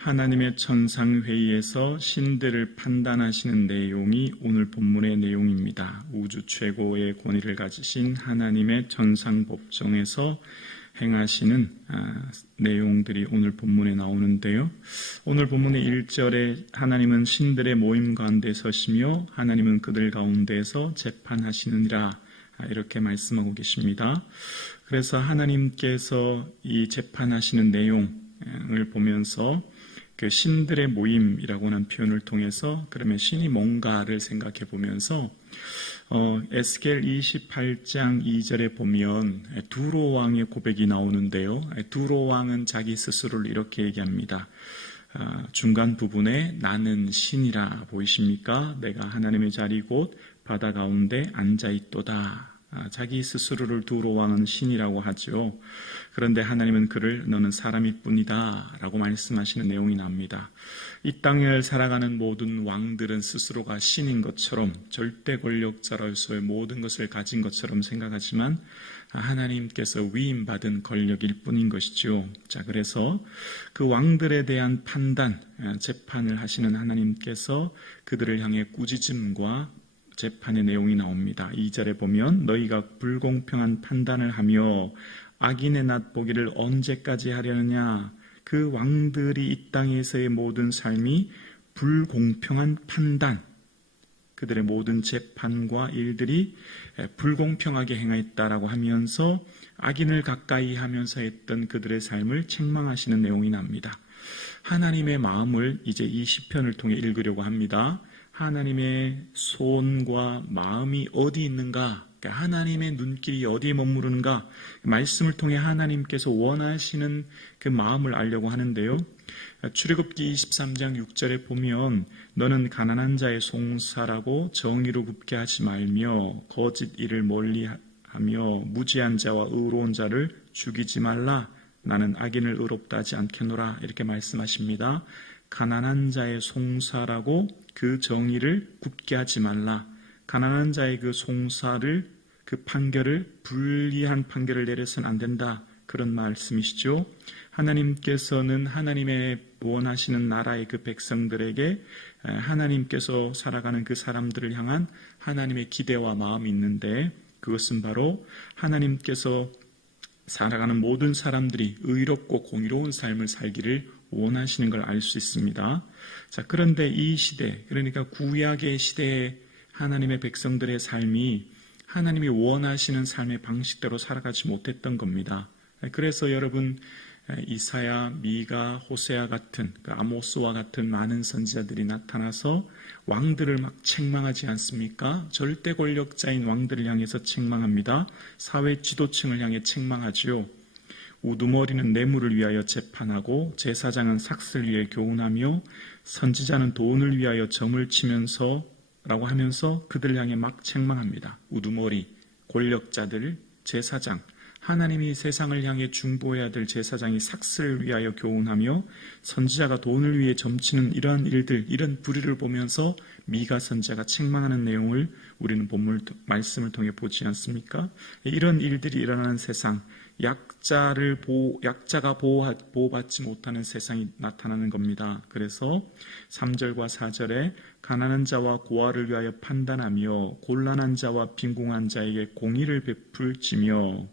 하나님의 천상회의에서 신들을 판단하시는 내용이 오늘 본문의 내용입니다. 우주 최고의 권위를 가지신 하나님의 천상법정에서 행하시는 내용들이 오늘 본문에 나오는데요. 오늘 본문의 1절에 하나님은 신들의 모임 가운데 서시며 하나님은 그들 가운데에서 재판하시느니라 이렇게 말씀하고 계십니다. 그래서 하나님께서 이 재판하시는 내용을 보면서 그 신들의 모임이라고 하는 표현을 통해서 그러면 신이 뭔가를 생각해 보면서 에스겔 28장 2절에 보면 두로 왕의 고백이 나오는데요. 두로 왕은 자기 스스로를 이렇게 얘기합니다. 중간 부분에 나는 신이라 보이십니까? 내가 하나님의 자리 곧 바다 가운데 앉아있도다. 자기 스스로를 두로 왕은 신이라고 하죠. 그런데 하나님은 그를 너는 사람일 뿐이다 라고 말씀하시는 내용이 나옵니다. 이 땅을 살아가는 모든 왕들은 스스로가 신인 것처럼 절대 권력자로서의 모든 것을 가진 것처럼 생각하지만 하나님께서 위임받은 권력일 뿐인 것이죠. 자, 그래서 그 왕들에 대한 판단, 재판을 하시는 하나님께서 그들을 향해 꾸짖음과 재판의 내용이 나옵니다. 2절에 보면 너희가 불공평한 판단을 하며 악인의 낫보기를 언제까지 하려느냐. 그 왕들이 이 땅에서의 모든 삶이 불공평한 판단, 그들의 모든 재판과 일들이 불공평하게 행하였다라고 하면서 악인을 가까이 하면서 했던 그들의 삶을 책망하시는 내용이 납니다. 하나님의 마음을 이제 이 시편을 통해 읽으려고 합니다. 하나님의 손과 마음이 어디 있는가? 하나님의 눈길이 어디에 머무르는가? 말씀을 통해 하나님께서 원하시는 그 마음을 알려고 하는데요. 출애굽기 23장 6절에 보면 너는 가난한 자의 송사라고 정의로 굽게 하지 말며 거짓 일을 멀리하며 무지한 자와 의로운 자를 죽이지 말라. 나는 악인을 의롭다 하지 않겠노라. 이렇게 말씀하십니다. 가난한 자의 송사라고 그 정의를 굽게 하지 말라. 가난한 자의 그 송사를, 그 판결을, 불리한 판결을 내려서는 안 된다. 그런 말씀이시죠. 하나님께서는 하나님의 원하시는 나라의 그 백성들에게 하나님께서 살아가는 그 사람들을 향한 하나님의 기대와 마음이 있는데 그것은 바로 하나님께서 살아가는 모든 사람들이 의롭고 공의로운 삶을 살기를 원하시는 걸 알 수 있습니다. 자, 그런데 이 시대, 그러니까 구약의 시대에 하나님의 백성들의 삶이 하나님이 원하시는 삶의 방식대로 살아가지 못했던 겁니다. 그래서 여러분 이사야, 미가, 호세아 같은 아모스와 같은 많은 선지자들이 나타나서 왕들을 막 책망하지 않습니까? 절대 권력자인 왕들을 향해서 책망합니다. 사회 지도층을 향해 책망하지요. 우두머리는 뇌물을 위하여 재판하고 제사장은 삭슬을 위해 교훈하며 선지자는 돈을 위하여 점을 치면서 라고 하면서 그들을 향해 막 책망합니다. 우두머리, 권력자들, 제사장, 하나님이 세상을 향해 중보해야 될 제사장이 삭슬을 위하여 교훈하며 선지자가 돈을 위해 점치는 이러한 일들, 이런 불의를 보면서 미가 선지자가 책망하는 내용을 우리는 본문 말씀을 통해 보지 않습니까? 이런 일들이 일어나는 세상, 약자가 보호받지 못하는 세상이 나타나는 겁니다. 그래서 3절과 4절에 가난한 자와 고아를 위하여 판단하며 곤란한 자와 빈궁한 자에게 공의를 베풀지며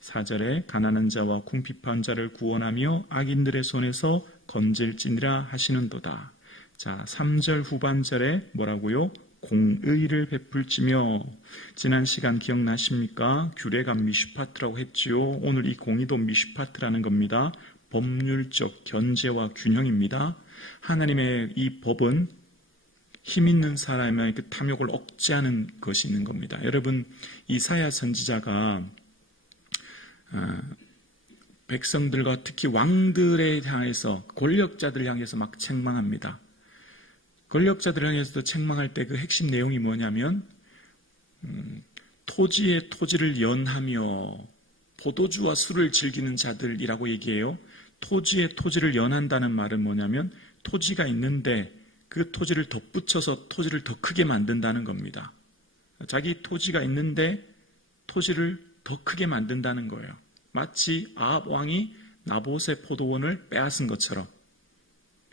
4절에 가난한 자와 궁핍한 자를 구원하며 악인들의 손에서 건질지니라 하시는도다. 자, 3절 후반절에 뭐라고요? 공의를 베풀지며. 지난 시간 기억나십니까? 규례가 미슈파트라고 했지요. 오늘 이 공의도 미슈파트라는 겁니다. 법률적 견제와 균형입니다. 하나님의 이 법은 힘 있는 사람의 그 탐욕을 억제하는 것이 있는 겁니다. 여러분, 이사야 선지자가 백성들과 특히 왕들에 향해서, 권력자들을 향해서 막 책망합니다. 권력자들을 향해서도 책망할 때 그 핵심 내용이 뭐냐면 토지에 토지를 연하며 포도주와 술을 즐기는 자들이라고 얘기해요. 토지에 토지를 연한다는 말은 뭐냐면 토지가 있는데 그 토지를 덧붙여서 토지를 더 크게 만든다는 겁니다. 자기 토지가 있는데 토지를 더 크게 만든다는 거예요. 마치 아합 왕이 나봇의 포도원을 빼앗은 것처럼.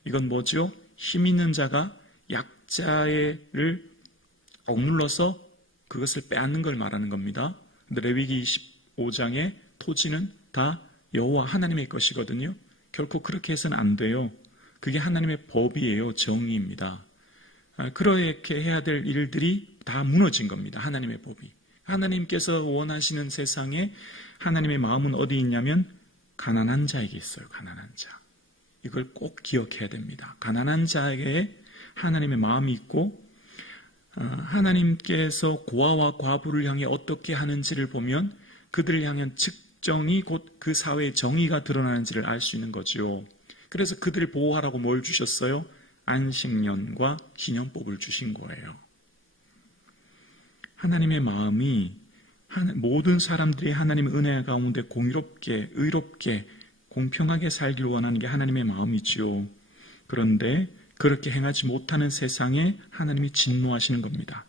이건 뭐죠? 힘 있는 자가 약자를 억눌러서 그것을 빼앗는 걸 말하는 겁니다. 근데 레위기 25장의 토지는 다 여호와 하나님의 것이거든요. 결코 그렇게 해서는 안 돼요. 그게 하나님의 법이에요. 정의입니다. 그렇게 해야 될 일들이 다 무너진 겁니다. 하나님의 법이. 하나님께서 원하시는 세상에 하나님의 마음은 어디 있냐면 가난한 자에게 있어요. 가난한 자. 이걸 꼭 기억해야 됩니다. 가난한 자에게 하나님의 마음이 있고 하나님께서 고아와 과부를 향해 어떻게 하는지를 보면 그들을 향한 측정이 곧 그 사회의 정의가 드러나는지를 알 수 있는 거죠. 그래서 그들을 보호하라고 뭘 주셨어요? 안식년과 기념법을 주신 거예요. 하나님의 마음이 모든 사람들이 하나님의 은혜 가운데 공의롭게, 의롭게, 공평하게 살기를 원하는 게 하나님의 마음이지요. 그런데 그렇게 행하지 못하는 세상에 하나님이 진노하시는 겁니다.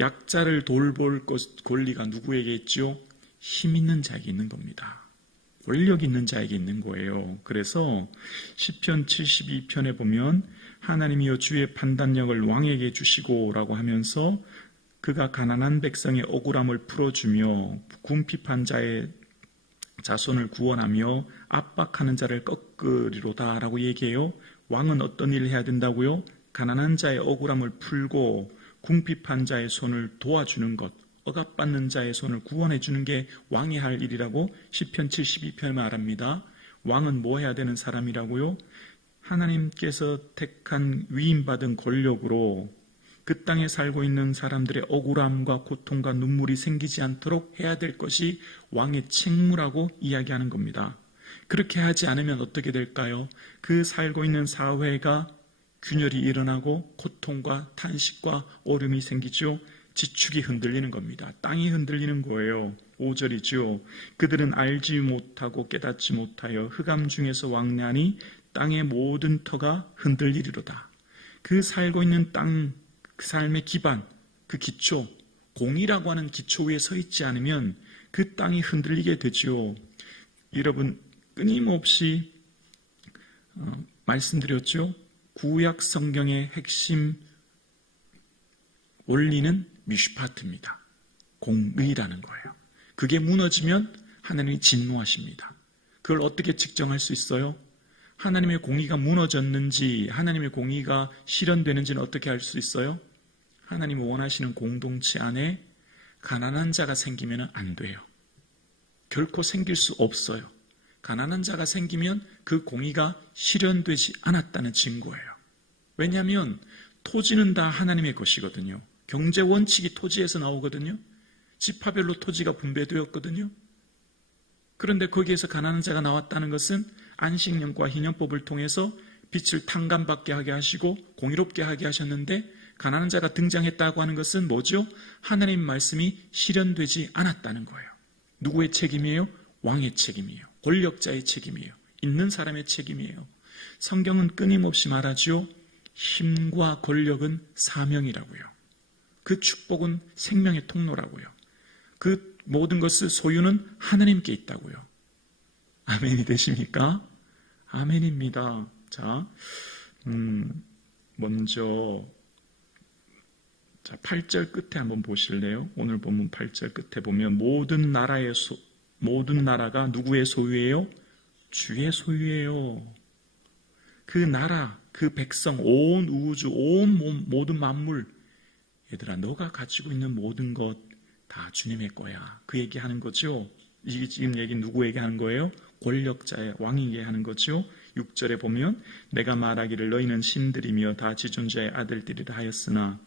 약자를 돌볼 권리가 누구에게 있죠? 힘 있는 자에게 있는 겁니다. 권력 있는 자에게 있는 거예요. 그래서 시편 72편에 보면 하나님이여 주의 판단력을 왕에게 주시고 라고 하면서 그가 가난한 백성의 억울함을 풀어주며 궁핍한 자의 자손을 구원하며 압박하는 자를 꺾으리로다 라고 얘기해요. 왕은 어떤 일을 해야 된다고요? 가난한 자의 억울함을 풀고 궁핍한 자의 손을 도와주는 것, 억압받는 자의 손을 구원해 주는 게 왕이 할 일이라고 시편 72편에 말합니다. 왕은 뭐 해야 되는 사람이라고요? 하나님께서 택한 위임받은 권력으로 그 땅에 살고 있는 사람들의 억울함과 고통과 눈물이 생기지 않도록 해야 될 것이 왕의 책무라고 이야기하는 겁니다. 그렇게 하지 않으면 어떻게 될까요? 그 살고 있는 사회가 균열이 일어나고 고통과 탄식과 어려움이 생기죠. 지축이 흔들리는 겁니다. 땅이 흔들리는 거예요. 5절이죠. 그들은 알지 못하고 깨닫지 못하여 흑암 중에서 왕래하니 땅의 모든 터가 흔들리리로다. 그 살고 있는 땅, 그 삶의 기반, 그 기초, 공이라고 하는 기초 위에 서 있지 않으면 그 땅이 흔들리게 되죠. 여러분 끊임없이 말씀드렸죠. 구약 성경의 핵심 원리는 미슈파트입니다. 공의라는 거예요. 그게 무너지면 하나님이 진노하십니다. 그걸 어떻게 측정할 수 있어요? 하나님의 공의가 무너졌는지 하나님의 공의가 실현되는지는 어떻게 알 수 있어요? 하나님이 원하시는 공동체 안에 가난한 자가 생기면 안 돼요. 결코 생길 수 없어요. 가난한 자가 생기면 그 공의가 실현되지 않았다는 증거예요. 왜냐하면 토지는 다 하나님의 것이거든요. 경제 원칙이 토지에서 나오거든요. 지파별로 토지가 분배되었거든요. 그런데 거기에서 가난한 자가 나왔다는 것은 안식년과 희년법을 통해서 빛을 탕감받게 하게 하시고 공의롭게 하게 하셨는데 가난한 자가 등장했다고 하는 것은 뭐죠? 하나님 말씀이 실현되지 않았다는 거예요. 누구의 책임이에요? 왕의 책임이에요. 권력자의 책임이에요. 있는 사람의 책임이에요. 성경은 끊임없이 말하죠. 힘과 권력은 사명이라고요. 그 축복은 생명의 통로라고요. 그 모든 것의 소유는 하나님께 있다고요. 아멘이 되십니까? 아멘입니다. 자, 먼저 8절 끝에 한번 보실래요? 오늘 본문 8절 끝에 보면 모든 나라가 누구의 소유예요? 주의 소유예요. 그 나라, 그 백성, 온 우주, 모든 만물, 얘들아 너가 가지고 있는 모든 것 다 주님의 거야. 그 얘기하는 거죠. 이 지금 얘기 누구에게 하는 거예요? 권력자의 왕에게 하는 거죠. 6절에 보면 내가 말하기를 너희는 신들이며 다 지존자의 아들들이라 하였으나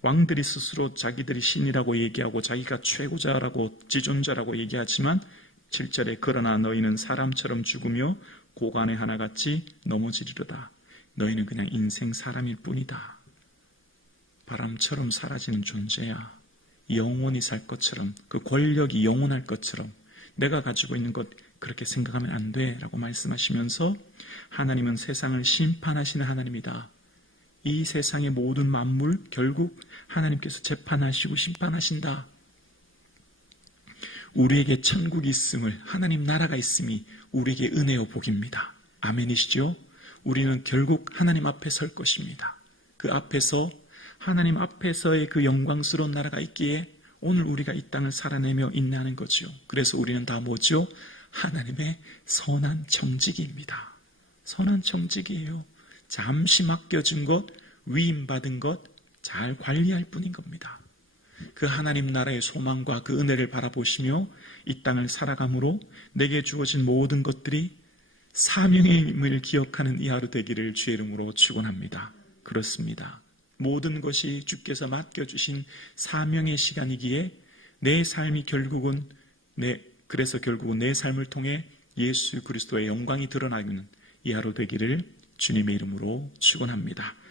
왕들이 스스로 자기들이 신이라고 얘기하고 자기가 최고자라고 지존자라고 얘기하지만 7절에 그러나 너희는 사람처럼 죽으며 고관의 하나같이 넘어지리로다. 너희는 그냥 인생 사람일 뿐이다. 바람처럼 사라지는 존재야. 영원히 살 것처럼 그 권력이 영원할 것처럼 내가 가지고 있는 것 그렇게 생각하면 안 돼 라고 말씀하시면서 하나님은 세상을 심판하시는 하나님이다. 이 세상의 모든 만물 결국 하나님께서 재판하시고 심판하신다. 우리에게 천국이 있음을 하나님 나라가 있음이 우리에게 은혜요 복입니다. 아멘이시죠? 우리는 결국 하나님 앞에 설 것입니다. 그 앞에서 하나님 앞에서의 그 영광스러운 나라가 있기에 오늘 우리가 이 땅을 살아내며 인내하는 거죠. 그래서 우리는 다 뭐죠? 하나님의 선한 청지기입니다. 선한 청지기예요. 잠시 맡겨진 것, 위임받은 것 잘 관리할 뿐인 겁니다. 그 하나님 나라의 소망과 그 은혜를 바라보시며 이 땅을 살아감으로 내게 주어진 모든 것들이 사명의 힘을 기억하는 이 하루 되기를 주의 이름으로 축원합니다. 그렇습니다. 모든 것이 주께서 맡겨주신 사명의 시간이기에 내 삶이 그래서 결국은 내 삶을 통해 예수 그리스도의 영광이 드러나는 이 하루 되기를 주님의 이름으로 축원합니다.